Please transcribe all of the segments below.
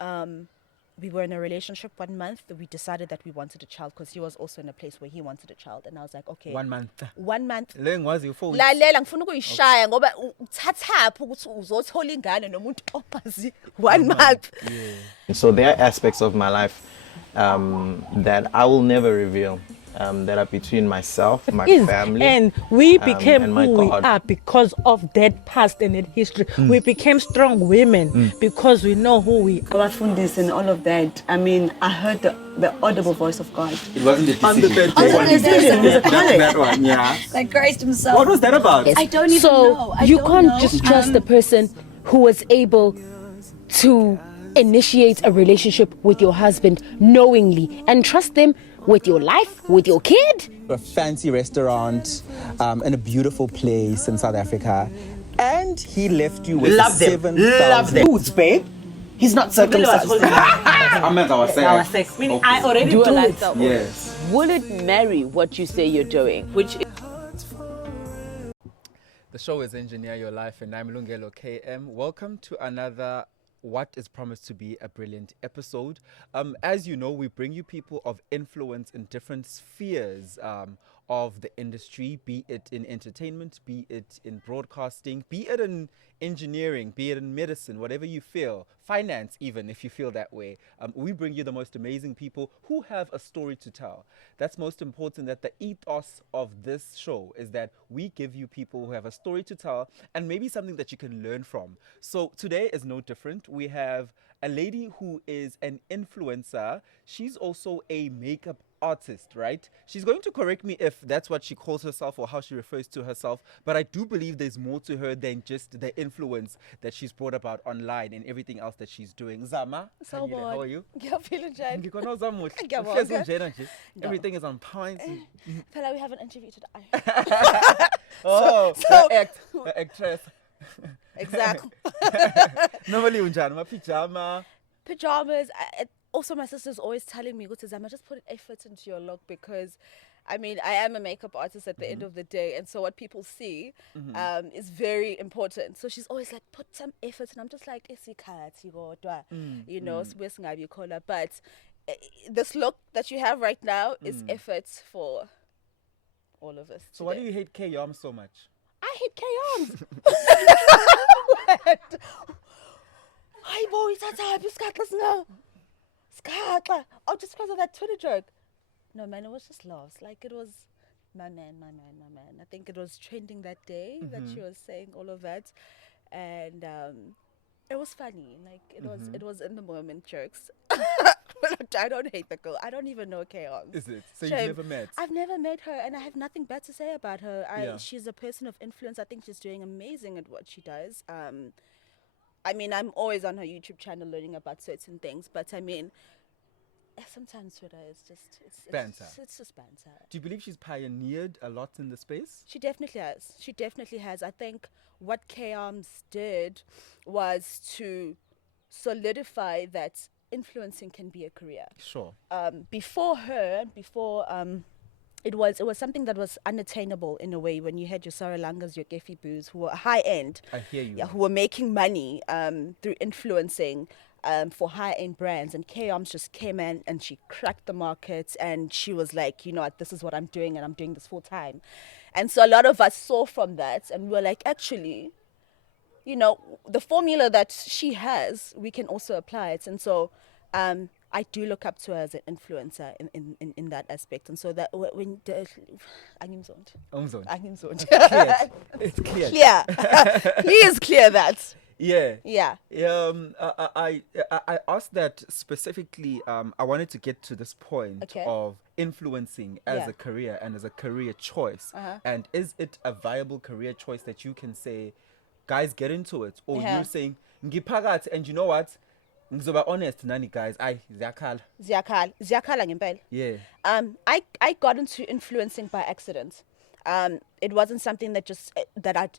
we were in a relationship 1 month. We decided that we wanted a child because he was also in a place where he wanted a child. And I was like, okay. 1 month. 1 month. Lalela ngifuna ukuyishaya ngoba uthathaphi ukuthi uzothola ingane nomuntu ongazi 1 month. So there are aspects of my life that I will never reveal. That are between myself, my family, and we became and my who we God. are because of that past and that history. We became strong women because we know who we are. Our fundis and all of that. I mean, I heard the audible voice of God. It wasn't a On the decision. that one, yeah. Like Christ himself. What was that about? I don't even know. I you don't can't know. just trust the person who was able to initiate a relationship with your husband knowingly and trust them with your life, with your kid. A fancy restaurant in a beautiful place in South Africa, and he left you with Love them. 7,000 Dudes, babe. He's not circumcised. I meant our sex. Sex. Meaning I already do it. Yes. Will it marry what you say you're doing? Which The show is Engineer Your Life, and I'm Lungelo KM. Welcome to another what is promised to be a brilliant episode. As you know, we bring you people of influence in different spheres of the industry, be it in entertainment, be it in broadcasting, be it in engineering, be it in medicine, whatever you feel, finance even, if you feel that way. We bring you the most amazing people who have a story to tell. That's most important, that the ethos of this show is that we give you people who have a story to tell and maybe something that you can learn from. So today is no different. We have a lady who is an influencer. She's also a makeup artist, right? She's going to correct me if that's what she calls herself or how she refers to herself, but I do believe there's more to her than just the influence that she's brought about online and everything else that she's doing. Zama Khanyile, how are you? Everything is on point. Fela, we have an interview today. The actress. Exactly. Normally unjani Pajamas. Also, my sister's always telling me, Zama, just put effort into your look, because I mean, I am a makeup artist at the end of the day, and so what people see is very important. So she's always like, put some effort, and I'm just like, you know, but this look that you have right now is effort for all of us. So why do you hate K-Yom so much? I hate K-Yoms. Hi, boys, that's how oh, just because of that Twitter joke. No, man, it was just laughs. Like, it was my man. I think it was trending that day that she was saying all of that. And it was funny. Like, it was in the moment jokes. I don't hate the girl. I don't even know K-Yoms. Is it? So you've never met? I've never met her, and I have nothing bad to say about her. She's a person of influence. I think she's doing amazing at what she does. I mean, I'm always on her YouTube channel learning about certain things, but I mean, sometimes Twitter is just banter. It's just banter. Do you believe she's pioneered a lot in the space? She definitely has. I think what K-Arms did was to solidify that influencing can be a career. Sure. Before it was something that was unattainable in a way, when you had your Sarah Langas, your Geffy Boos, who were high end. I hear you. Yeah, who were making money through influencing for high end brands. And K-Arms just came in and she cracked the market, and she was like, you know what, this is what I'm doing, and I'm doing this full time. And so a lot of us saw from that, and we were like, actually, you know, the formula that she has, we can also apply it. And so I do look up to her as an influencer in that aspect. And so that when It's clear. Please clear that. Yeah. Yeah. I asked that specifically. I wanted to get to this point of influencing as a career and as a career choice. And is it a viable career choice that you can say, guys, get into it? Or you're saying, ngiphakathi, and you know what? Ngizoba honest nani, guys. Ziyakhala ngempela. Yeah. I got into influencing by accident. It wasn't something that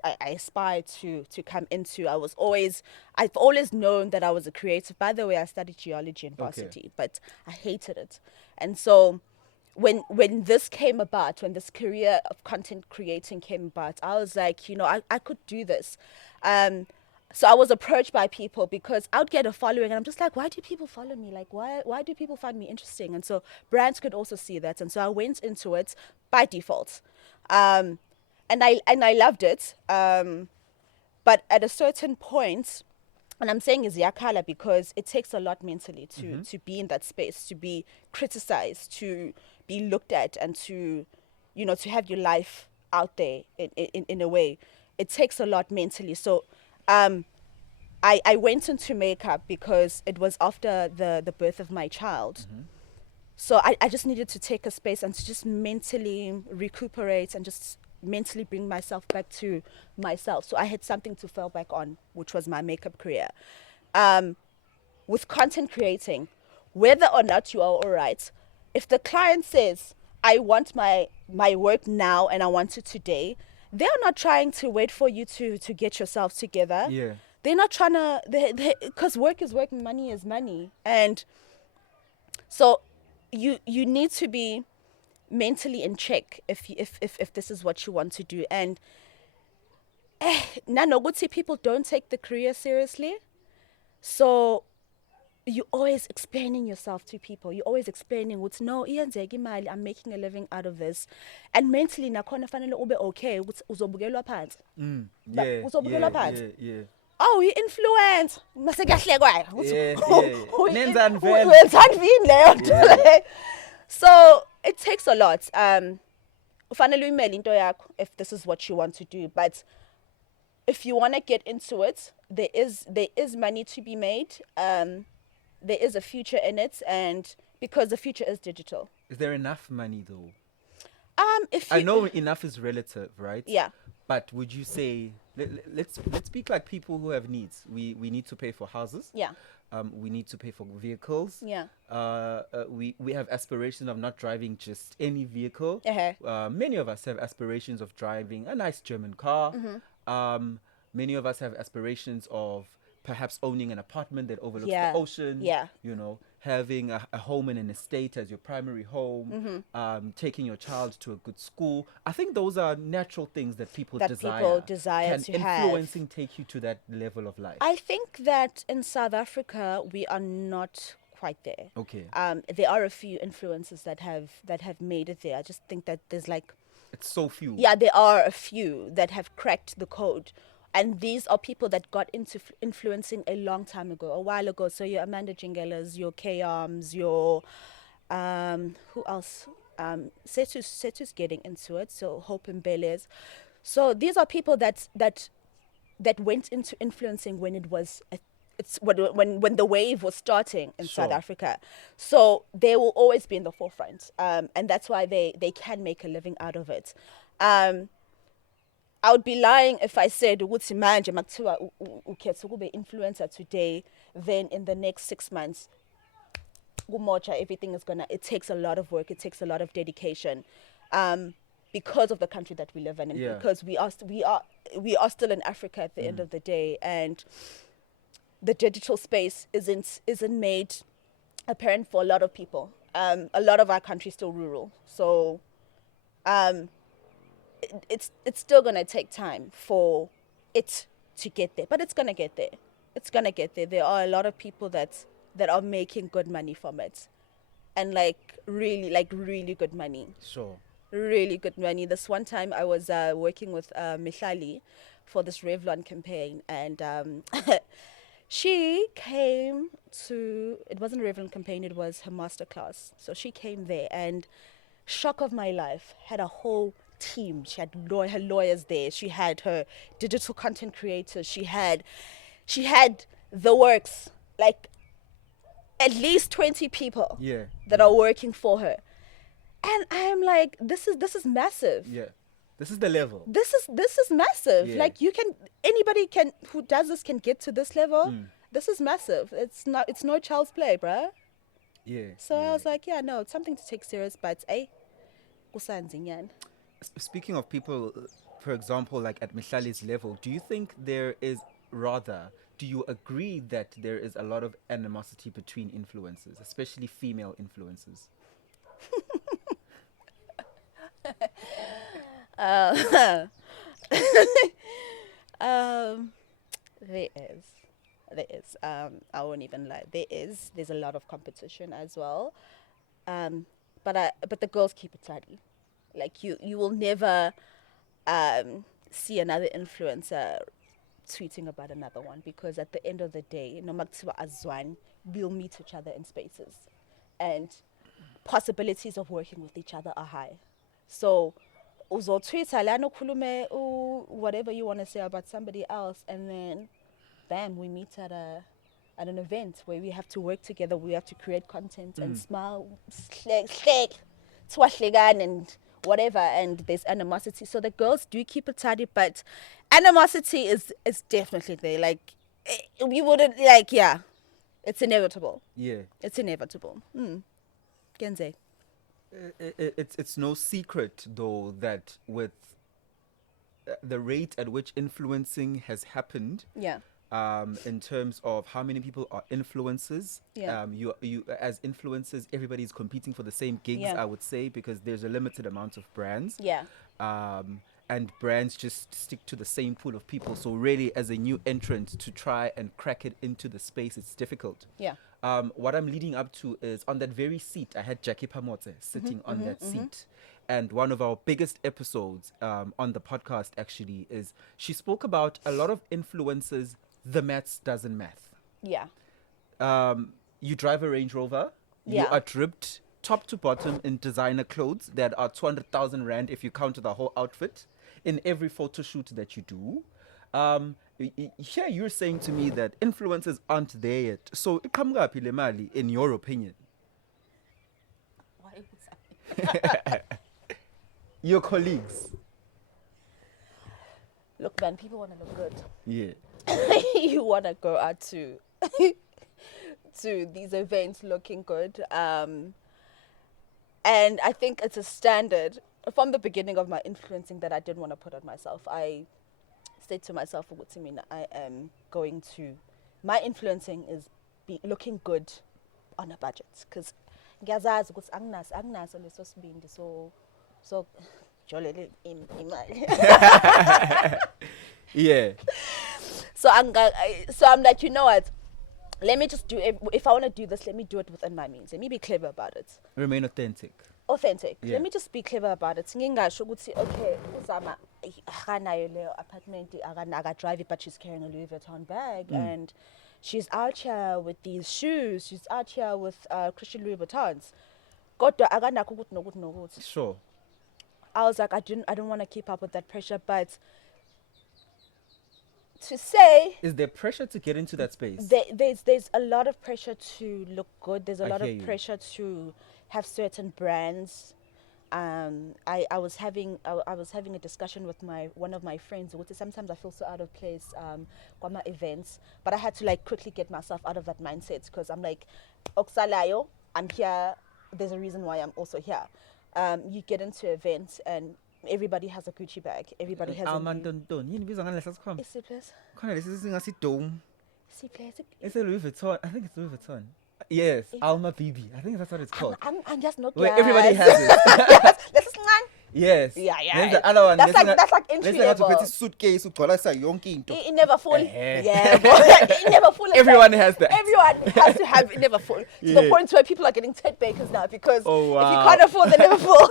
I aspired to come into. I've always known that I was a creative. By the way, I studied geology in varsity, but I hated it. And so when this came about, when this career of content creating came about, I was like, you know, I could do this. So I was approached by people because I would get a following, and I'm just like, why do people follow me? Like, why do people find me interesting? And so brands could also see that, and so I went into it by default, and I loved it. But at a certain point, and I'm saying is yakala because it takes a lot mentally to be in that space, to be criticized, to be looked at, and to to have your life out there in a way. It takes a lot mentally. So I went into makeup because it was after the birth of my child. So I just needed to take a space and to just mentally recuperate and just mentally bring myself back to myself. So I had something to fall back on, which was my makeup career. With content creating, whether or not you are all right, if the client says, I want my work now and I want it today, they're not trying to wait for you to get yourself together. Yeah. They're not trying to, because work is work, money is money. And so you need to be mentally in check if this is what you want to do. And nanoguti, people don't take the career seriously. So you're always explaining yourself to people. You're always explaining what's no, I'm making a living out of this. And mentally nakhona fanele ube okay ukuthi uzobukelwa phansi. Uzobukelwa phansi. Yeah. Oh, you influence. Masekahlekwayo. Nenzani vele? Wenzani vini leyo nto le? So it takes a lot. Ufanele uyimele into yakho if this is what you want to do. But if you want to get into it, there is money to be made. There is a future in it, and because the future is digital. Is there enough money though? I know enough is relative, right? Yeah. But would you say let's speak like people who have needs. We need to pay for houses. Yeah. We need to pay for vehicles. Yeah. We have aspirations of not driving just any vehicle. Many of us have aspirations of driving a nice German car. Many of us have aspirations of perhaps owning an apartment that overlooks the ocean. Yeah. Having a home in an estate as your primary home, taking your child to a good school. I think those are natural things that people desire. Can to influencing take you to that level of life? I think that in South Africa we are not quite there. Okay. There are a few influencers that have made it there. I just think that there's it's so few. Yeah, there are a few that have cracked the code. And these are people that got into influencing a long time ago, a while ago. So your Amanda Jingelas, your K-Arms, your, who else? Setu's getting into it, so Hope and Beles. So these are people that went into influencing when it was, when the wave was starting in South Africa. So they will always be in the forefront. And that's why they can make a living out of it. I would be lying if I said ukuthi manje makuthiwa ukhetha ukube influencer today, then in the next 6 months kumocha everything is it takes a lot of work, it takes a lot of dedication, because of the country that we live in, and because we are still in Africa at the end of the day, and the digital space isn't made apparent for a lot of people. A lot of our country is still rural, so it's still going to take time for it to get there, but it's going to get there. It's going to get there. There are a lot of people that are making good money from it, and really good money. Sure. Really good money. This one time I was working with Mihlali for this Revlon campaign, and she came to, it wasn't a Revlon campaign, it was her masterclass. So she came there, and shock of my life, had a whole team. She had her lawyers there. She had her digital content creators. She had the works, like at least 20 people that are working for her. And I am like, this is massive. Yeah. This is the level. This is massive. Yeah. Like anybody who does this can get to this level. This is massive. It's no child's play, bruh. Yeah. So I was like, yeah, no, it's something to take serious, but kusanzinyan. Speaking of people, for example, like at Mihlali's level, do you agree that there is a lot of animosity between influencers, especially female influencers? There is. There is. I won't even lie. There's a lot of competition as well. But the girls keep it tidy. Like you will never see another influencer tweeting about another one, because at the end of the day, no matter azwan, we'll meet each other in spaces, and possibilities of working with each other are high. So uzotweeta lana ukhulume whatever you want to say about somebody else, and then bam, we meet at an event where we have to work together, we have to create content and smile, twashlegan and whatever, and there's animosity. So the girls do keep it tidy, but animosity is definitely there. Like, we wouldn't, like, yeah, it's inevitable. Yeah. It's inevitable. Genze. It's no secret, though, that with the rate at which influencing has happened, Yeah. in terms of how many people are influencers. Yeah. You as influencers, everybody's competing for the same gigs, Yeah. I would say, because there's a limited amount of brands. Yeah. And brands just stick to the same pool of people. So really, as a new entrant, to try and crack it into the space, it's difficult. Yeah. What I'm leading up to is, on that very seat, I had Jackie Pamotse sitting on that seat. And one of our biggest episodes on the podcast, actually, is she spoke about a lot of influencers. The maths doesn't math. Yeah. You drive a Range Rover. You Yeah. are dripped top to bottom in designer clothes that are 200,000 rand if you count the whole outfit in every photo shoot that you do. Here you're saying to me that influencers aren't there yet. So, iqhamuka le mali, in your opinion? Your colleagues. Look, man, people want to look good. Yeah. You want to go out to to these events looking good. And I think it's a standard from the beginning of my influencing that I didn't want to put on myself. I said to myself, I am going to, my influencing is looking good on a budget, because ngiyazazi ukuthi anginaso leso sibindi, so jolele imali. Yeah. So I'm like, you know what? Let me just do it. If I want to do this, let me do it within my means. Let me be clever about it. Remain authentic. Authentic. Yeah. Let me just be clever about it. Ngingasho ukuthi, okay, Zama akanayo leyo apartment, akadrive it, but she's carrying a Louis Vuitton bag, and she's out here with these shoes. She's out here with Christian Louis Vuittons. Kodwa akanakho ukuthi nokuthi nokuthi. Sure. I was like, I don't want to keep up with that pressure, but to say, is there pressure to get into that space? There's a lot of pressure to look good. There's a lot of pressure to have certain brands. I was having a discussion with one of my friends, which is sometimes I feel so out of place kwa my events, but I had to like quickly get myself out of that mindset, because I'm like, Oksalayo, I'm here. There's a reason why I'm also here. You get into events and everybody has a Gucci bag. Everybody has a It's a Louis Vuitton. I think it's Louis Vuitton. Yes, Alma Bibi. I think that's what it's called. I'm just not. Where everybody has it. Yes. Yeah. Then the other one. That's like entry level. Let's suitcase. It never full. Eh. Yeah, it never full. Everyone has that. Everyone has to have it never full. To the point where people are getting Ted Bakers now, because if you can't afford the never full.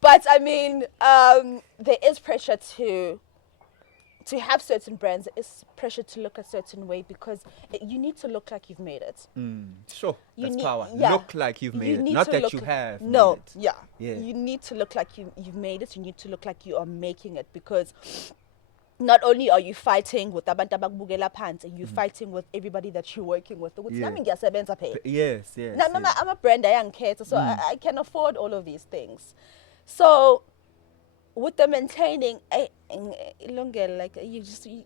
But I mean, there is pressure to have certain brands. There is pressure to look a certain way, because you need to look like you've made it. Sure, that's power. Yeah. Look like you've made it, not that you have. No, made it. yeah. You need to look like you've made it. You need to look like you are making it, because not only are you fighting with abantu abakubukela phansi, you're fighting with everybody that you're working with. Yes. Now, I'm a brand, I am care, so I can afford all of these things. So with the maintaining, longer, like I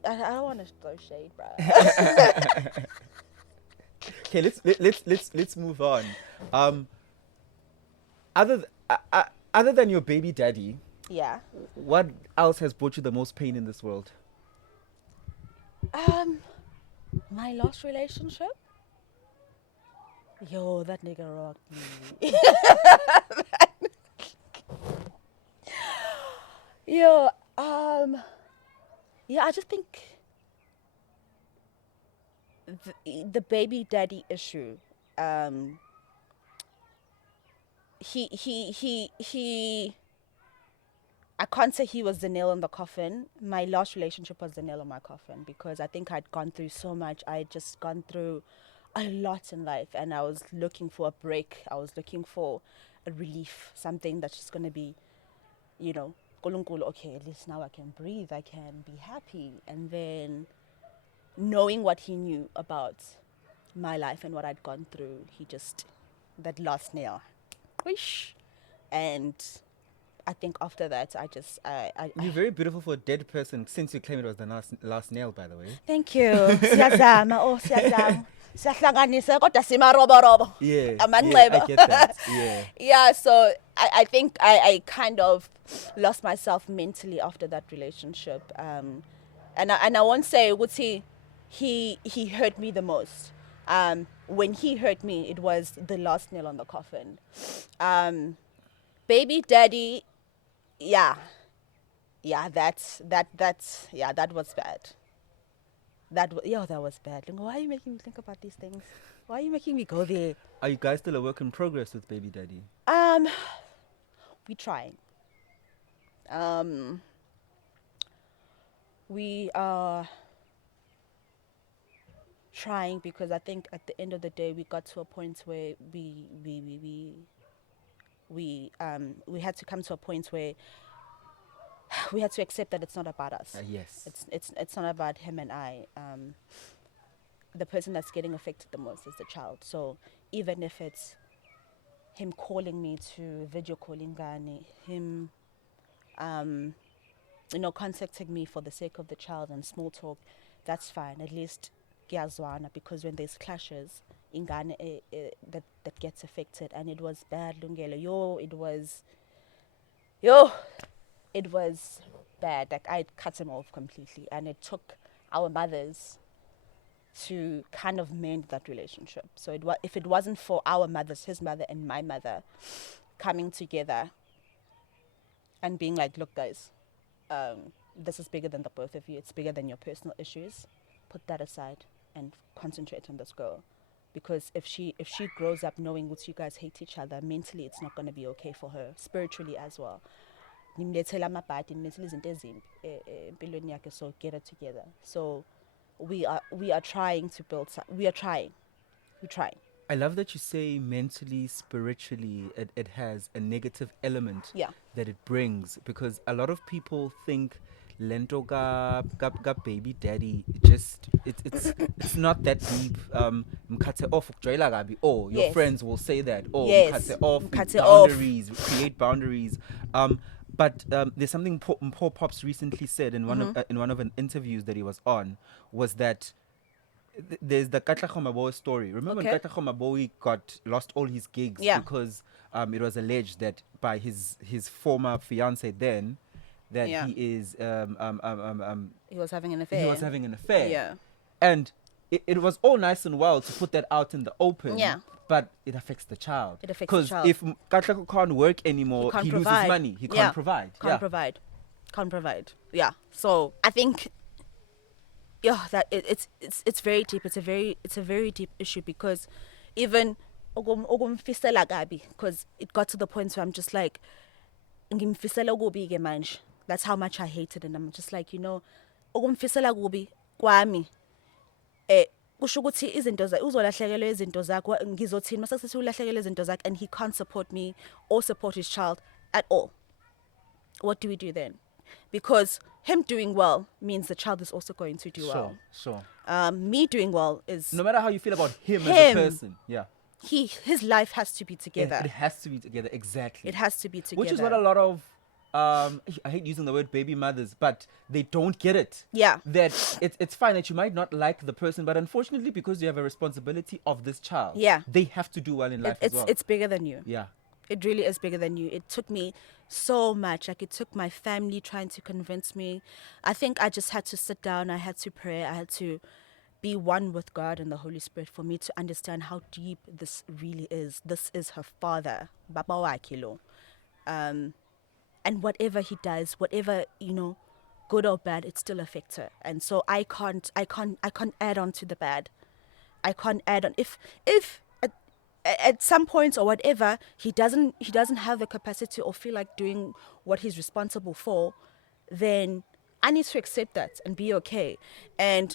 don't want to throw shade, bro. Okay, let's move on. Other than your baby daddy, yeah, what else has brought you the most pain in this world? My last relationship. Yo, that nigga rocked me. Yo, yeah, I just think the baby daddy issue. He I can't say he was the nail in the coffin. My last relationship was the nail in my coffin because I think I'd gone through so much. I had just gone through a lot in life and I was looking for a break. I was looking for a relief, something that's just going to be, okay, at least now I can breathe, I can be happy. And then knowing what he knew about my life and what I'd gone through, that last nail. Whoosh. And I think after that, You're very beautiful for a dead person since you claim it was the last nail, by the way. Thank you. Siyazama. Siyazama. Siyahlanganisa kodwa simarobo-robo. Yeah, Amanxeba. I get that. Yeah. Yeah, so I think I kind of lost myself mentally after that relationship. And I won't say ukuthi he hurt me the most. When he hurt me, it was the last nail on the coffin. Baby daddy, that was bad. That was bad. Why are you making me think about these things? Why are you making me go there? Are you guys still a work in progress with baby daddy? We're trying. We are trying because I think at the end of the day we got to a point where we had to come to a point where we had to accept that it's not about us. Yes. It's not about him and I. The person that's getting affected the most is the child. So even if it's him calling me to video calling Gani, him contacting me for the sake of the child and small talk, that's fine. At least Gyazwana, because when there's clashes in Ghana, that gets affected. And it was bad, Lungelo. It was bad. Like I'd cut him off completely. And it took our mothers to kind of mend that relationship. So if it wasn't for our mothers, his mother and my mother, coming together and being like, look guys, this is bigger than the both of you. It's bigger than your personal issues. Put that aside and concentrate on this girl. Because if she grows up knowing what you guys hate each other, mentally it's not going to be okay for her, spiritually as well. So get it together. So we are trying to build. We're trying. I love that you say mentally, spiritually, it has a negative element that it brings, because a lot of people think lento ga baby daddy, it's not that deep. Mkate off or your friends will say that. Oh, mkate off, boundaries, create boundaries. But there's something Paul Pops recently said in one of an interviews that he was on, was that there's the Katla Khomabo story. Remember when Katla Khomabo lost all his gigs because it was alleged that by his former fiance then that he is he was having an affair. He was having an affair. Yeah. And it was all nice and well to put that out in the open. Yeah. But it affects the child. It affects the child. Because if Katla can't work anymore, he loses money. He can't provide. Can't provide. Yeah. So I think that it's very deep. It's a very deep issue, because even because it got to the point where I'm just like, that's how much I hated, and I'm just like, kwami kusho ukuthi izinto uzolahlekelwa izinto zakho, ngizothini mase sithi ulahlekelwe izinto zakhe and he can't support me or support his child at all. What do we do then? Because him doing well means the child is also going to do well. Sure. Me doing well is, no matter how you feel about him as a person, his life has to be together. It has to be together, exactly. It has to be together. Which is what a lot of I hate using the word baby mothers, but they don't get it. Yeah. That it's fine that you might not like the person, but unfortunately, because you have a responsibility of this child, they have to do well in life as well. It's bigger than you. Yeah. It really is bigger than you. It took me so much. Like, it took my family trying to convince me. I think I just had to sit down. I had to pray. I had to be one with God and the Holy Spirit for me to understand how deep this really is. This is her father, Baba Wakilo. And whatever he does, whatever, good or bad, it still affects her. And so I can't add on to the bad. I can't add on. If at some point or whatever he doesn't have the capacity or feel like doing what he's responsible for, then I need to accept that and be okay. And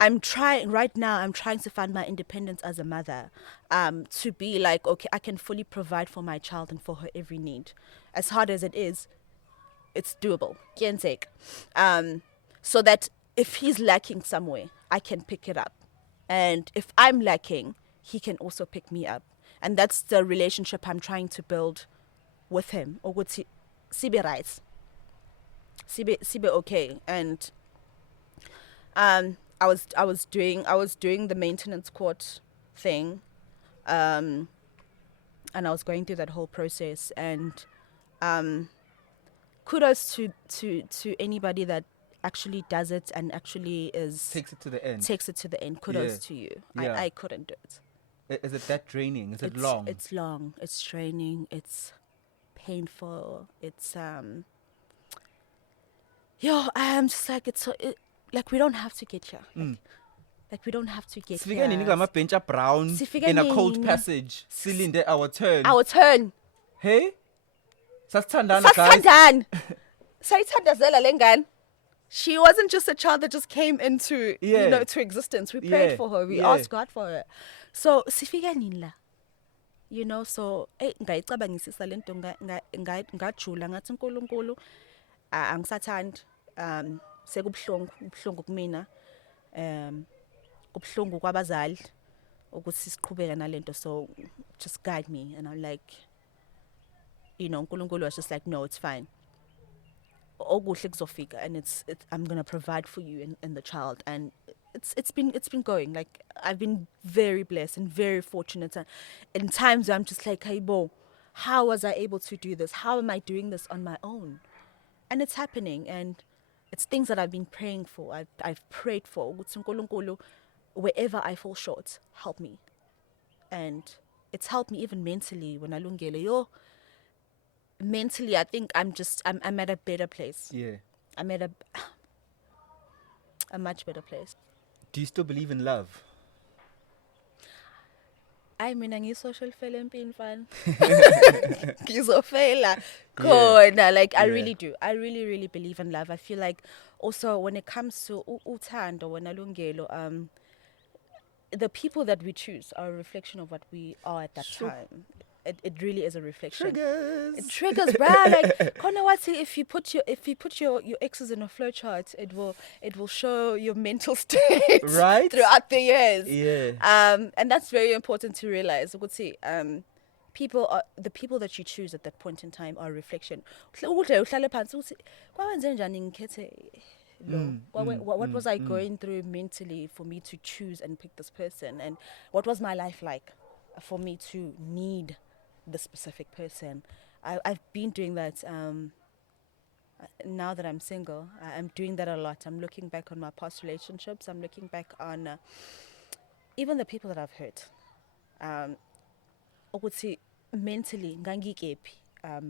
I'm trying to find my independence as a mother, to be like, okay, I can fully provide for my child and for her every need. As hard as it is, it's doable. Can take. So that if he's lacking somewhere, I can pick it up. And if I'm lacking, he can also pick me up. And that's the relationship I'm trying to build with him. Or would sibe right. Sibe okay. And I was doing the maintenance court thing. And I was going through that whole process, and kudos to anybody that actually does it and actually takes it to the end. Kudos to you. Yeah. I couldn't do it. Is it that draining? Is it long? It's long. It's draining. It's painful. It's I'm just like like we don't have to get here. Like we don't have to get here. Bench brown in a cold passage. Silinde our turn. Our turn. Hey? Sasithandana, guys. Sayithandazela lengane. She wasn't just a child that just came into to existence. We prayed for her. We asked God for her. So sifika nini la? So ngayicabangisisa lento ngajula ngathi uNkulunkulu angisathandi sekubhlungu kumina kubhlungu kwabazali ukuthi siqhubeke nalento, so just guide me. And I'm like, uNkulunkulu was just like, no, it's fine. Okuhle kuzofika, and it's I'm gonna provide for you and the child, and it's been going. Like I've been very blessed and very fortunate, and in times where I'm just like, hey Bo, how was I able to do this? How am I doing this on my own? And it's happening, and it's things that I've been praying for. I've prayed for uNkulunkulu, wherever I fall short, help me, and it's helped me even mentally. When I lungele mentally, I think I'm at a better place. Yeah. I'm at a much better place. Do you still believe in love? I mean, social failure in fan. Ngizofela khona. Like I really do. I really believe in love. I feel like also when it comes to uthando wenalungelo, the people that we choose are a reflection of what we are at that time. It really is a reflection. It triggers, bruh. Like, if you put your exes in a flowchart, it will show your mental state right throughout the years. Yeah. And that's very important to realize. The people that you choose at that point in time are a reflection. What was I going through mentally for me to choose and pick this person, and what was my life like for me to need the specific person? I've been doing that. Now that I'm single, I'm doing that a lot. I'm looking back on my past relationships. I'm looking back on even the people that I've hurt. I would say mentally,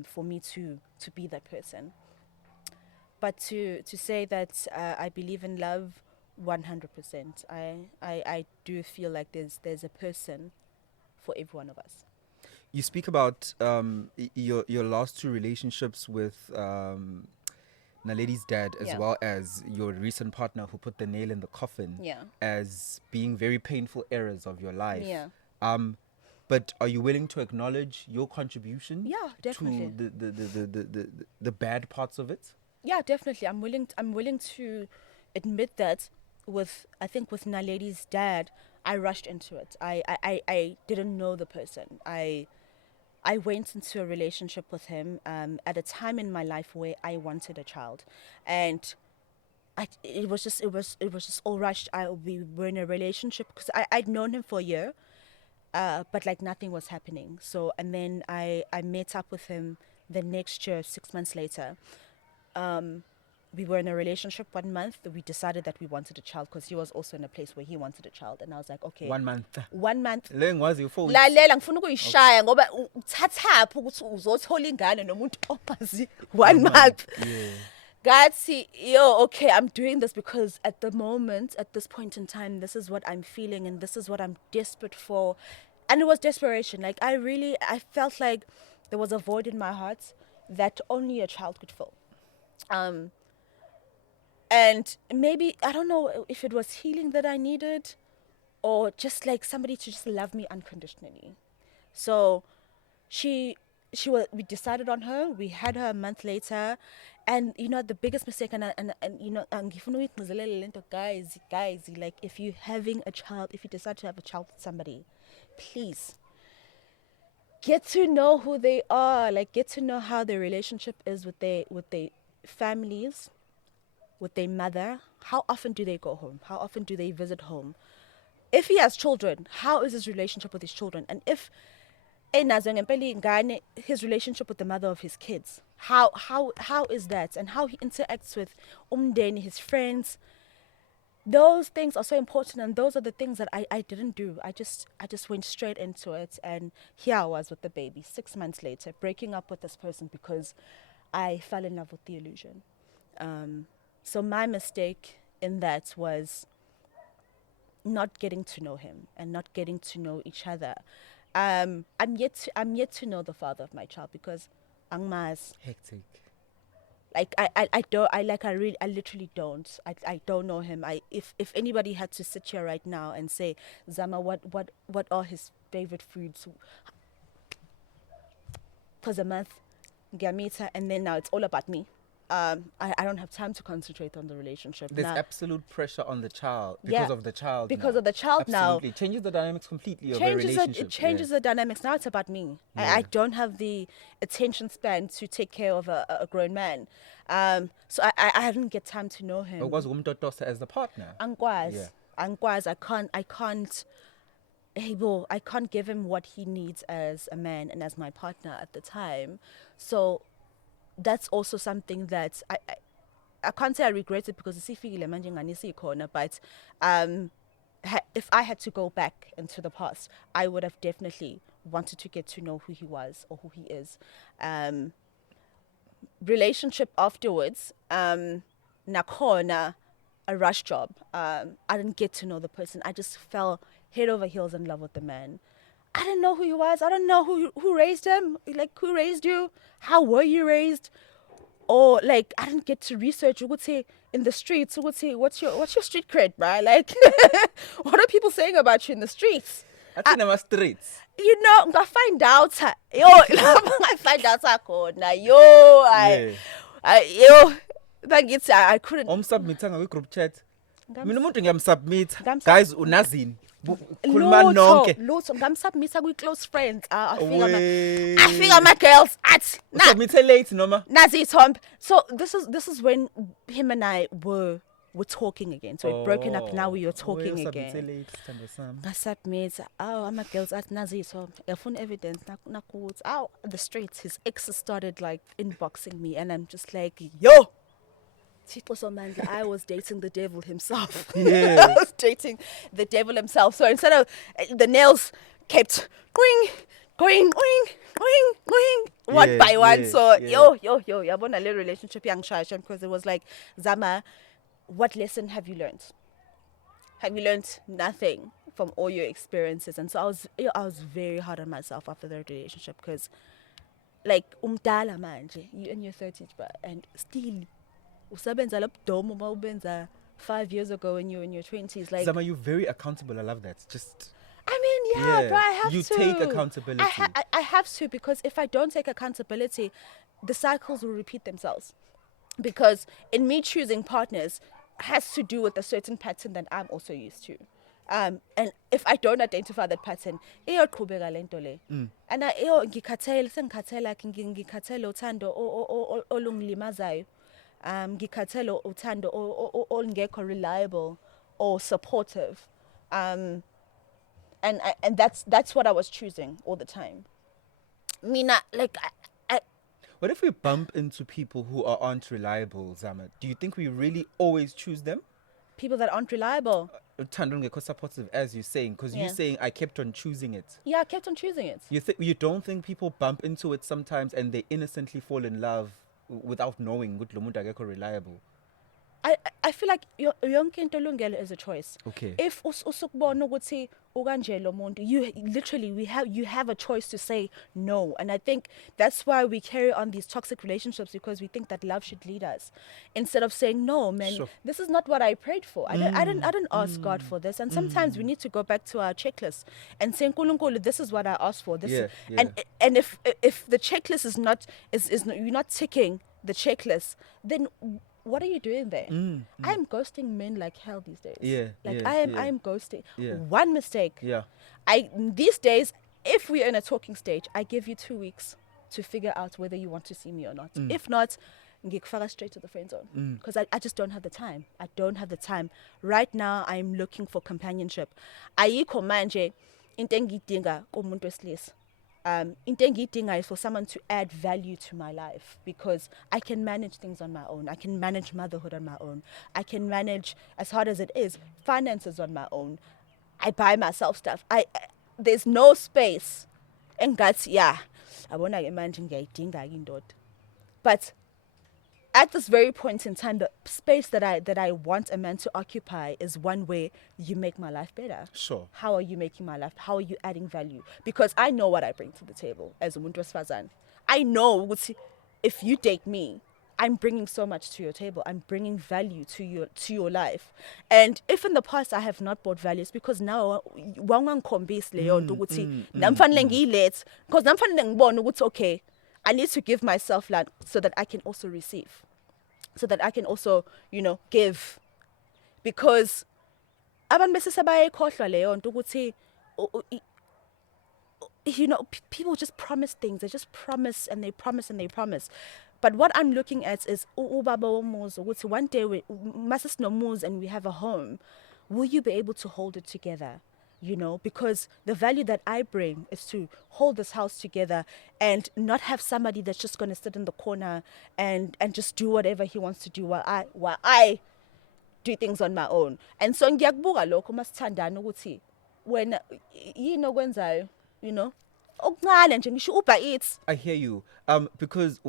for me to be that person. But to say that I believe in love 100%. I do feel like there's a person for every one of us. You speak about your last two relationships with Naledi's dad, as well as your recent partner who put the nail in the coffin, as being very painful eras of your life. Yeah. But are you willing to acknowledge your contribution? Yeah, definitely. To the bad parts of it? Yeah, definitely. I'm willing to admit that with Naledi's dad, I rushed into it. I didn't know the person. I went into a relationship with him at a time in my life where I wanted a child, and it was just all rushed. We were in a relationship because I'd known him for a year, but like nothing was happening. So and then I met up with him the next year, 6 months later. We were in a relationship 1 month. We decided that we wanted a child because he was also in a place where he wanted a child. And I was like, okay. 1 month. 1 month. Lalela ngifuna ukuyishaya ngoba uthathaphi ukuthi uzothola ingane nomuntu ongazi 1 month. God, see, yo, okay, I'm doing this because at the moment, at this point in time, this is what I'm feeling and this is what I'm desperate for. And it was desperation. Like, I felt like there was a void in my heart that only a child could fill. And maybe, I don't know if it was healing that I needed or just like somebody to just love me unconditionally. So we decided on her. We had her a month later, and you know the biggest mistake, and you know, guys, like if you're having a child, if you decide to have a child with somebody, please get to know who they are, like get to know how their relationship is with their families, with their mother. How often do they go home? How often do they visit home? If he has children, how is his relationship with his children? And if his relationship with the mother of his kids, how is that? And how he interacts with umdeni, his friends. Those things are so important, and those are the things that I didn't do. I just went straight into it, and here I was with the baby 6 months later, breaking up with this person because I fell in love with the illusion. So my mistake in that was not getting to know him and not getting to know each other. I'm yet to know the father of my child because angmas Hectic. like I literally don't. I don't know him. If anybody had to sit here right now and say, Zama, what are his favorite foods for the month, Gamita, and then now it's all about me. I don't have time to concentrate on the relationship. There's now, absolute pressure on the child because of the child. Because now. of the child Absolutely. now. Changes the dynamics completely of the relationship. It changes the dynamics. Now it's about me. I don't have the attention span to take care of a grown man. So I didn't get time to know him. It was as the partner. Angwaz. I can't give him what he needs as a man and as my partner at the time. So that's also something that I can't say I regret it because but if I had to go back into the past, I would have definitely wanted to get to know who he was or who he is. Relationship afterwards, nakhona, a rush job. I didn't get to know the person. I just fell head over heels in love with the man. I didn't know who he was. I don't know who raised him. Like, who raised you? How were you raised? Or like, I didn't get to research. You would say in the streets. You would say, what's your street cred, right? Like, what are people saying about you in the streets? I think streets. You know, I find out. Yo, I find out. I couldn't. Submit a group chat. Submit. Guys, unazin. Lutho ngamsubmita kwi-close friends. I figure my girls at submit late noma nazi ithombe. So this is when him and I were talking again. So we'd broken up. Now we were talking again. I submit. My girls at nazi ithombe. Phone evidence. Out the streets. His exes started like inboxing me, and I'm just like, yo. I was dating the devil himself. Yeah. I was dating the devil himself. So instead of the nails kept going, one by one. So yo, yabona le relationship yang shasha because it was like, Zama, what lesson have you learned? Have you learned nothing from all your experiences? And so I was very hard on myself after the relationship because, like, umdala manje, you in your 30s, bro, and still. Usabenza lapdomo mawubenza 5 years ago when you were in your 20s. Like, Zama, you're very accountable. I love that. Just I mean, but I have you to. take accountability. I have to, because if I don't take accountability, the cycles will repeat themselves. Because in me choosing partners has to do with a certain pattern that I'm also used to. And if I don't identify that pattern, and ngikhathele uthando olungilimazayo. Ngikhathele uthando olungekho reliable or supportive, and that's what I was choosing all the time. Mina, like, what if we bump into people who aren't reliable, Zama? Do you think we really always choose them? People that aren't reliable. Uthando olungekho supportive, as you're saying, because you're saying I kept on choosing it. Yeah, I kept on choosing it. You don't think people bump into it sometimes and they innocently fall in love? without knowing good lo muntu akekho reliable? I feel like yonke into elungile is a choice. Okay. If usukubona ukuthi ukanje lo muntu, you literally you have a choice to say no. And I think that's why we carry on these toxic relationships, because we think that love should lead us instead of saying no, man. Sure. This is not what I prayed for. I didn't ask God for this. And sometimes we need to go back to our checklist and say, Nkulunkulu, this is what I asked for. This is, and if the checklist is not you're not ticking the checklist, then what are you doing there? I'm ghosting men like hell these days. I am ghosting. One mistake. These days, if we are in a talking stage, I give you 2 weeks to figure out whether you want to see me or not. If not, ngikufaka straight to the friend zone, because I just don't have the time. I don't have the time. Right now, I'm looking for companionship. Ayikho manje into engiyidinga kumuntu wesilisa. Into engiyidinga is for someone to add value to my life, because I can manage things on my own. I can manage motherhood on my own. I can manage, as hard as it is, finances on my own. I buy myself stuff. There's no space. And that's, I wanna imagine ngiyayidinga indoda. But at this very point in time, the space that I want a man to occupy is one where you make my life better. Sure. How are you making my life? How are you adding value? Because I know what I bring to the table as a umuntu wesifazane. I know if you date me, I'm bringing so much to your table. I'm bringing value to your life. And if in the past I have not brought value, it's because now wangangikhombisi leyo nto ukuthi namfanele ngiyilethe, because namfanele ngibone ukuthi okay, I need to give myself land so that I can also receive, so that I can also, give. Because abantu bese sebayayikhohlwa leyo nto ukuthi people just promise things. They just promise and they promise and they promise. But what I'm looking at is ubaba womuzi ukuthi one day masisinomuzi and we have a home, will you be able to hold it together? Because the value that I bring is to hold this house together and not have somebody that's just going to sit in the corner and just do whatever he wants to do while I do things on my own. And so ngiyakubuka lokho masithandana ukuthi wena yini okwenzayo, okuncane nje ngisho Uber Eats. I hear you. Because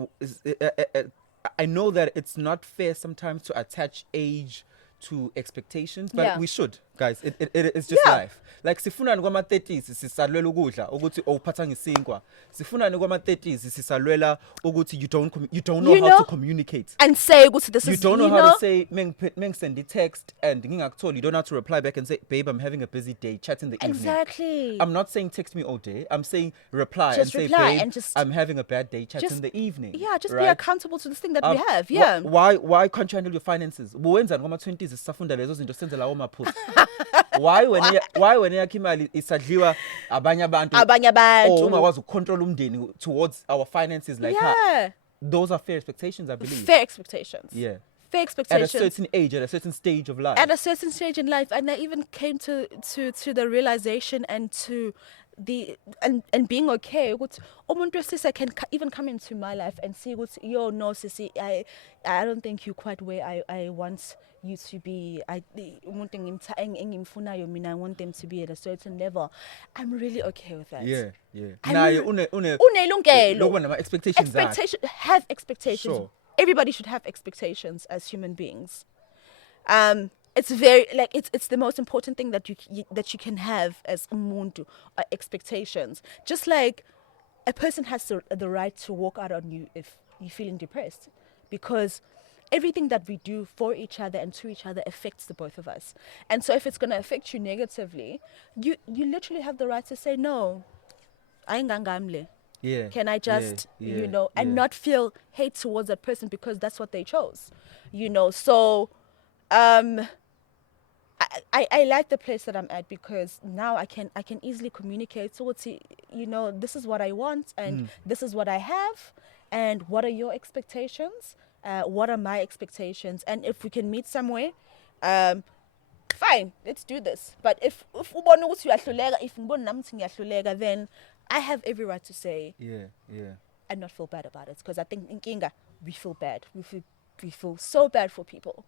I know that it's not fair sometimes to attach age to expectations, but we should, guys. It's just life. Like sifuna ngoma 30s sisalwela ukudla ukuthi awuphatha ngesinkwa. Sifuna ngoma 30s sisalwela ukuthi you don't know how to communicate and say ukuthi this you is don't know how to say meng send the text and ngingakuthola, you don't know how to reply back and say, babe, I'm having a busy day, chat in the evening. Exactly. I'm not saying text me all day. I'm saying reply just and reply say, babe, and just, I'm having a bad day, chat in the evening. Just right? be accountable to this thing that we have. Why can't you handle your finances? Buwenza ngoma 20s sisafunda lezo zinto senze lawo maphutha. Why when yakimali isadliwa abanye abantu ungakwazi ukucontrol umndeni towards our finances like her. Those are fair expectations, I believe. Fair expectations. Yeah. Fair expectations. At a certain age, at a certain stage of life. At a certain stage in life, and I even came to the realization and to and being okay. Umuntu wesilisa can even come into my life and say, "Yo, no, sissy, I don't think you quite where I want you to be. I want them to be at a certain level." I'm really okay with that. Yeah. Expectations. Have expectations. Sure. Everybody should have expectations as human beings. It's very it's the most important thing that you can have as umuntu, expectations. Just like a person has the right to walk out on you if you're feeling depressed, because everything that we do for each other and to each other affects the both of us. And so if it's going to affect you negatively, you literally have the right to say no. Ayingangamle. Yeah. Can I just, and not feel hate towards that person because that's what they chose, So, I like the place that I'm at, because now I can easily communicate. So this is what I want and this is what I have, and what are your expectations? What are my expectations? And if we can meet somewhere, fine, let's do this. But if ubona ukuthi uyahluleka, if ngibona nami ukuthi ngiyahluleka, then I have every right to say and not feel bad about it, because I think in Kinga we feel bad. We feel so bad for people.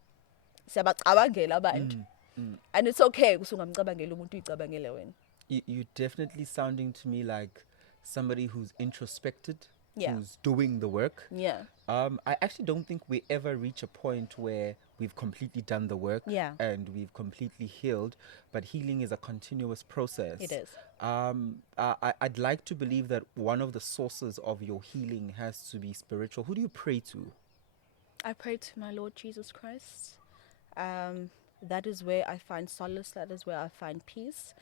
And it's okay. You're definitely sounding to me like somebody who's introspected. Yeah. who's doing the work. Yeah. I actually don't think we ever reach a point where we've completely done the work Yeah. and we've completely healed, but healing is a continuous process. It is. I'd like to believe that one of the sources of your healing has to be spiritual. Who do you pray to? I pray to my Lord Jesus Christ. That is where I find solace. That is where I find peace.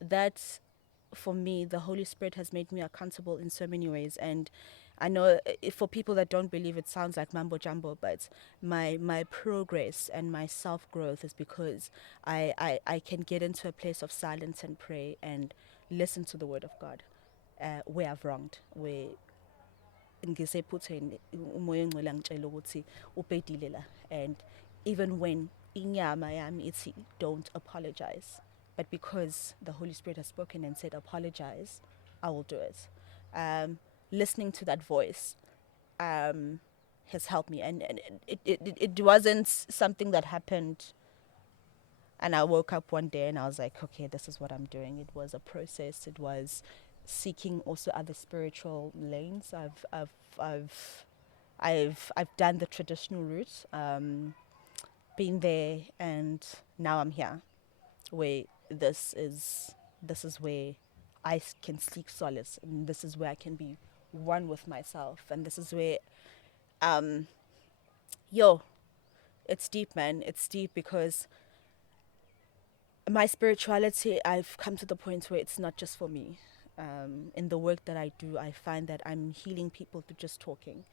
That, for me, the Holy Spirit has made me accountable in so many ways. And I know for people that don't believe, it sounds like mambo jumbo, but my progress and my self-growth is because I can get into a place of silence and pray and listen to the word of God, where I've wronged, where ngisephutheni umoya engcwele angitshela ukuthi ubhedile la, and even when inyama yami ithi don't apologize, but because the Holy Spirit has spoken and said apologize, I will do it. Listening to that voice has helped me, and it wasn't something that happened and I woke up one day and I was like, okay, this is what I'm doing. It was a process. It was seeking also other spiritual lanes. I've done the traditional route, been there, and now I'm here, where this is where I can seek solace, and this is where I can be one with myself, and this is where, it's deep, man. It's deep because my spirituality, I've come to the point where it's not just for me. In the work that I do, I find that I'm healing people through just talking.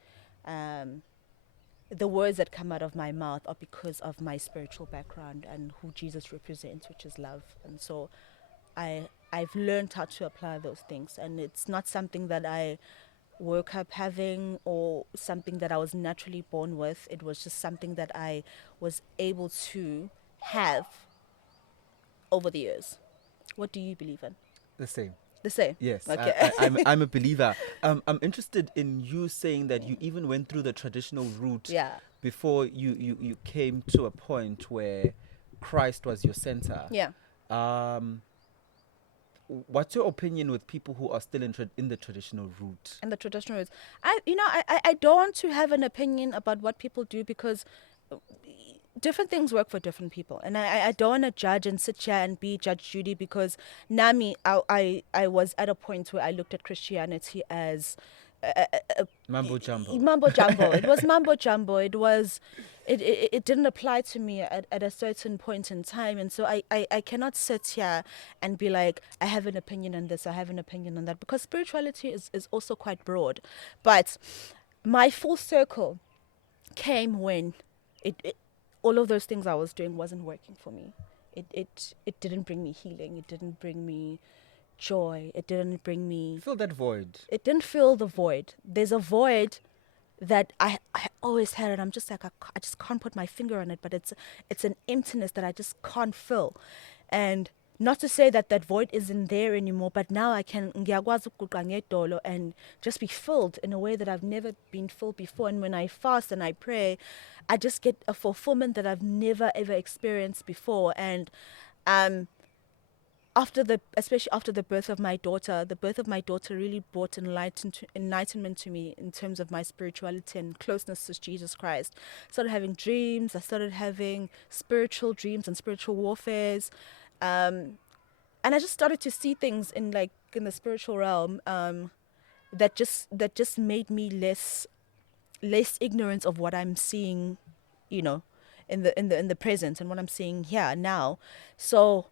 The words that come out of my mouth are because of my spiritual background and who Jesus represents, which is love. And so I've learned how to apply those things. And it's not something that I woke up having or something that I was naturally born with. It was just something that I was able to have over the years. What do you believe in? The same. The same? Yes, Okay. I'm a believer. I'm interested in you saying that you even went through the traditional route before you came to a point where Christ was your center. Yeah. What's your opinion with people who are still in the traditional route? In the traditional route, I don't want to have an opinion about what people do because different things work for different people, and I don't want to judge and sit here and be Judge Judy, because Nami, I was at a point where I looked at Christianity as Mambo jumbo. Mambo jumbo. It was mambo jumbo. It didn't apply to me at a certain point in time, and so I cannot sit here and be like, I have an opinion on this, I have an opinion on that, because spirituality is also quite broad. But my full circle came when all of those things I was doing wasn't working for me. It didn't bring me healing. It didn't bring me joy. It didn't bring me... Fill that void. It didn't fill the void. There's a void that I always had, and I'm just like, I just can't put my finger on it, but it's an emptiness that I just can't fill. And not to say that that void isn't there anymore, but now I can ngiyakwazi ukuguqa ngedolo and just be filled in a way that I've never been filled before. And when I fast and I pray, I just get a fulfillment that I've never ever experienced before. And especially after the birth of my daughter, really brought enlightenment to me in terms of my spirituality and closeness to Jesus Christ. I started having dreams. I started having spiritual dreams and spiritual warfares. And I just started to see things in the spiritual realm that just made me less ignorant of what I'm seeing, in the present and what I'm seeing here now. So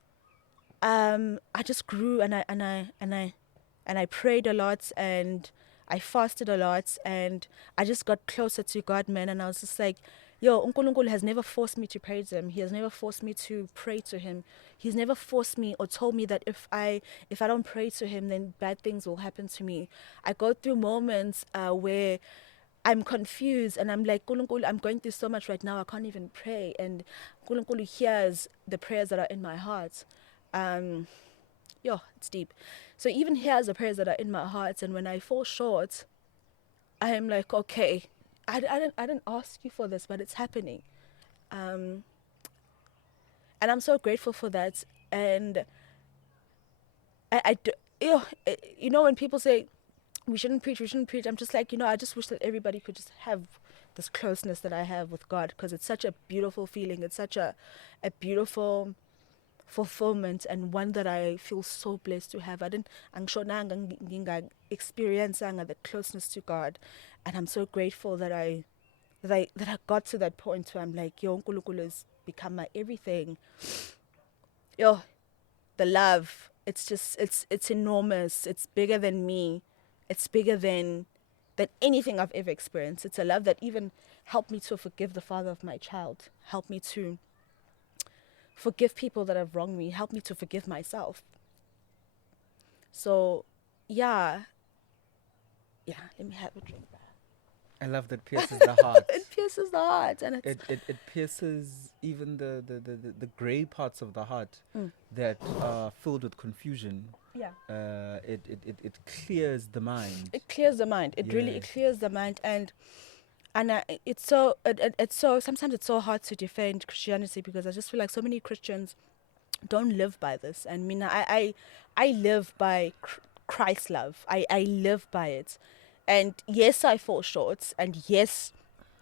I just grew, and I prayed a lot, and I fasted a lot, and I just got closer to God, man. And I was just like, uNkulunkulu has never forced me to praise him. He has never forced me to pray to him. He's never forced me or told me that if I don't pray to him, then bad things will happen to me. I go through moments where I'm confused, and I'm like, Nkulunkulu, I'm going through so much right now, I can't even pray. And Nkulunkulu hears the prayers that are in my heart. It's deep. So even hears the prayers that are in my heart, and when I fall short, I am like, okay, I didn't ask you for this, but it's happening. And I'm so grateful for that. And when people say, we shouldn't preach, we shouldn't preach. I'm just like, I just wish that everybody could just have this closeness that I have with God, because it's such a beautiful feeling. It's such a beautiful fulfillment, and one that I feel so blessed to have. I'm sure now I'm experiencing the closeness to God, and I'm so grateful that I got to that point where I'm like, yo, Nkulunkulu has become my everything. Yo, the love, it's enormous. It's bigger than me. It's bigger than anything I've ever experienced. It's a love that even helped me to forgive the father of my child, helped me to forgive people that have wronged me, helped me to forgive myself. So, yeah, let me have a drink. I love that pierces the heart. It pierces the heart, and it pierces even the grey parts of the heart that are filled with confusion. Yeah. It clears the mind. It clears the mind. It really clears the mind, and it's so sometimes it's so hard to defend Christianity, because I just feel like so many Christians don't live by this. And I live by Christ's love. I live by it. And yes, I fall short, and yes,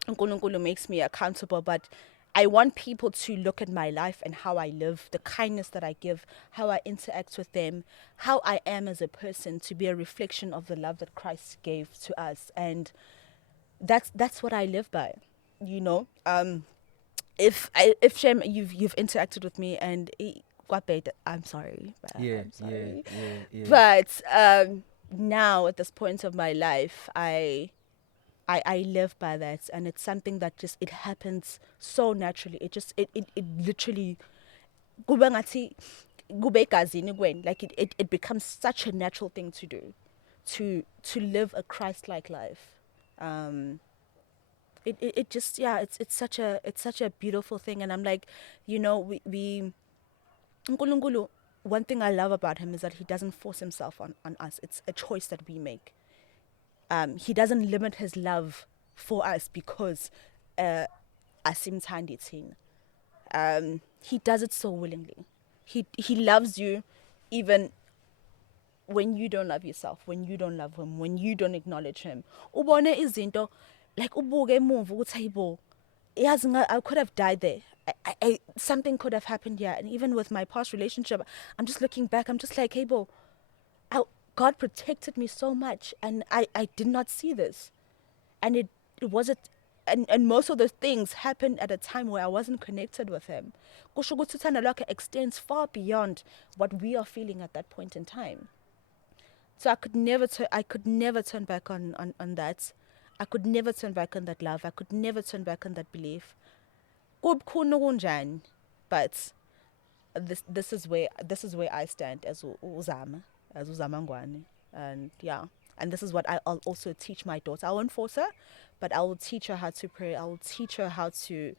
Nkulunkulu makes me accountable, but I want people to look at my life and how I live, the kindness that I give, how I interact with them, how I am as a person, to be a reflection of the love that Christ gave to us. And that's what I live by, If Shem, you've interacted with me, and I'm sorry. I'm sorry. Yeah. But now at this point of my life, I live by that, and it's something that just, it happens so naturally. It literally it becomes such a natural thing to do, to live a Christ-like life. It's such a beautiful thing. And I'm like, we Nkulunkulu, one thing I love about him is that he doesn't force himself on us. It's a choice that we make. He doesn't limit his love for us because asimthandi thina. He does it so willingly. He loves you even when you don't love yourself, when you don't love him, when you don't acknowledge him. Ubone izinto like ubuke emuva ukuthi hayibo, yazi I could have died there. Something could have happened here. And even with my past relationship, I'm just looking back, I'm just like, hey, bo, God protected me so much, and I did not see this. And it wasn't, and most of those things happened at a time where I wasn't connected with him. Kusho ukuthi uthando lwakhe extends far beyond what we are feeling at that point in time. So I could never turn back on that. I could never turn back on that love. I could never turn back on that belief. But this is where I stand as Zama, as Zamangwane, and this is what I'll also teach my daughter. I won't force her, but I will teach her how to pray. I will teach her how to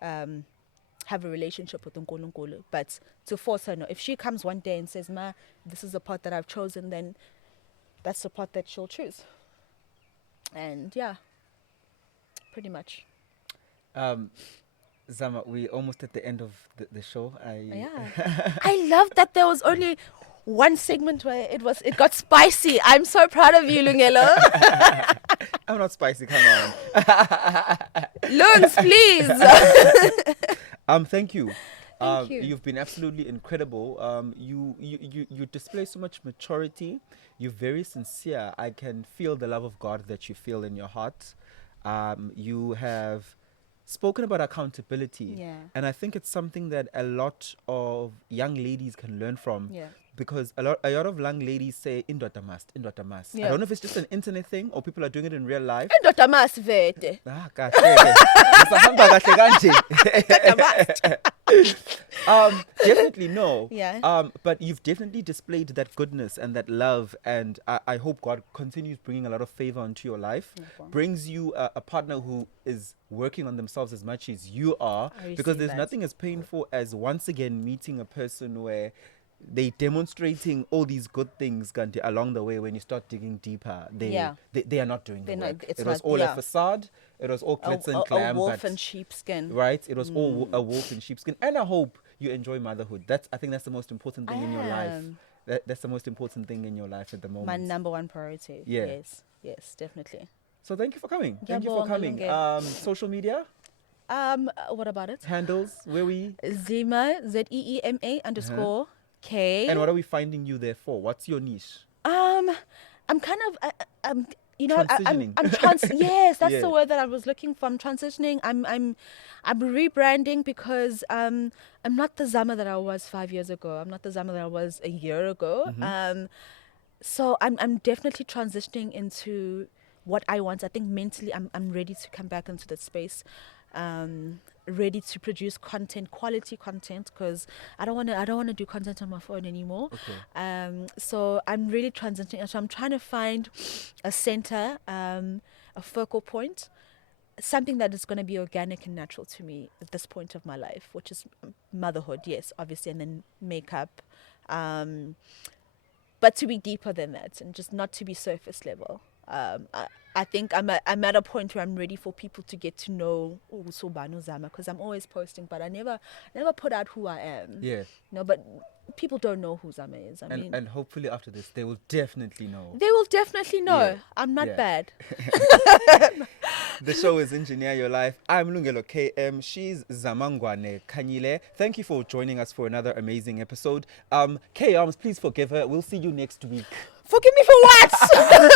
have a relationship with Nkulunkulu. But to force her, no. If she comes one day and says, "Ma, this is the path that I've chosen," then that's the path that she'll choose. And pretty much. Zama, we're almost at the end of the show. I love that there was only one segment where it got spicy. I'm so proud of you, Lungelo. I'm not spicy, come on. Lungs, please. Thank you. Thank you. You've been absolutely incredible. You display so much maturity. You're very sincere. I can feel the love of God that you feel in your heart. You have spoken about accountability, and I think it's something that a lot of young ladies can learn from. Because a lot of young ladies say indoda must. I don't know if it's just an internet thing or people are doing it in real life. Indoda must vete. Definitely no. Yeah. But you've definitely displayed that goodness and that love, and I hope God continues bringing a lot of favor into your life, brings you a partner who is working on themselves as much as you are, because there's nothing as painful as once again meeting a person where they demonstrating all these good things along the way. When you start digging deeper, they are not doing the work. It was all a facade. It was all glitz and glam. A wolf in sheepskin. Right? It was all a wolf in sheepskin. And I hope you enjoy motherhood. I think that's the most important thing in your life. That's the most important thing in your life at the moment. My number one priority. Yeah. Yes, definitely. So thank you for coming. Thank you Ngiyabonga, for coming. Lungelo. Social media What about it? handles, where we... Zema, ZEEMA _ K. And what are we finding you there for? What's your niche? I'm kind of, you know, Transitioning. yes, that's Yeah. the word that I was looking for. I'm transitioning. I'm rebranding because I'm not the Zama that I was 5 years ago. I'm not the Zama that I was a year ago. So I'm definitely transitioning into what I want. I think mentally I'm ready to come back into that space. Ready to produce content, quality content, because I don't want to do content on my phone anymore. Okay. So I'm really transitioning. So I'm trying to find a center, a focal point, something that is going to be organic and natural to me at this point of my life, which is motherhood, yes, obviously, and then makeup, but to be deeper than that and just not to be surface level. I think I'm at a point where I'm ready for people to get to know Sobano Zama, because I'm always posting, but I never put out who I am. Yeah. No, but people don't know who Zama is. I mean, And hopefully after this, they will definitely know. they will definitely know. Yeah. I'm not Yeah. bad. The show is Engineer Your Life. I'm Lungelo KM. She's Zamangwane Khanyile. Thank you for joining us for another amazing episode. K Arms, please forgive her. We'll see you next week. Forgive me for what?